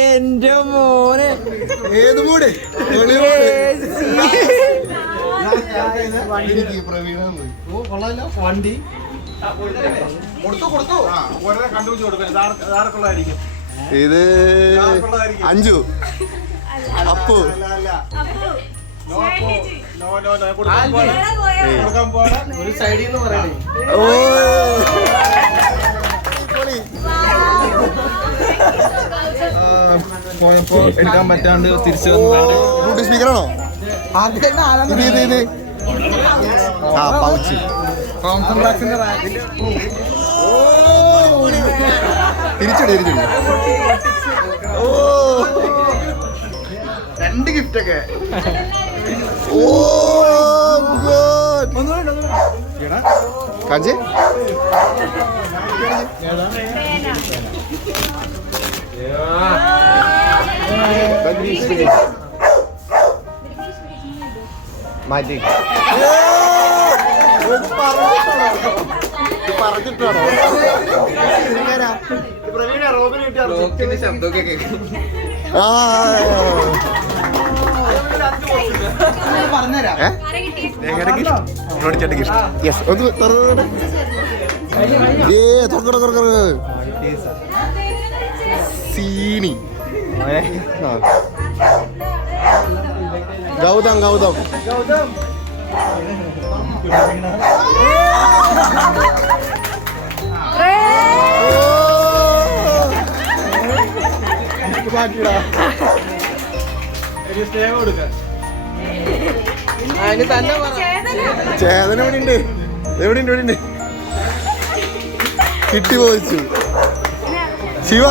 എന്റെ മോനെ ഏത് മൂട് വണ്ടി ഇത് അഞ്ചു അപ്പു ഒരു സൈഡിൽ നിന്ന് പറയണേ. പോയപ്പോ എടുക്കാൻ പറ്റാണ്ട് തിരിച്ചു വന്നു. സ്പീക്കറാണോ ഇത്? ആ പൗച്ച് തിരിച്ചടി. ഓ രണ്ട് ഗിഫ്റ്റൊക്കെ. ഓ കാഞ്ചി മാറ്റി പറഞ്ഞിട്ടാണോ ശബ്ദമൊക്കെ കേൾക്കും. സീനി ഗൗതം ചേതന എവിടെയുണ്ട് കിട്ടി പോയിച്ചു. ശിവ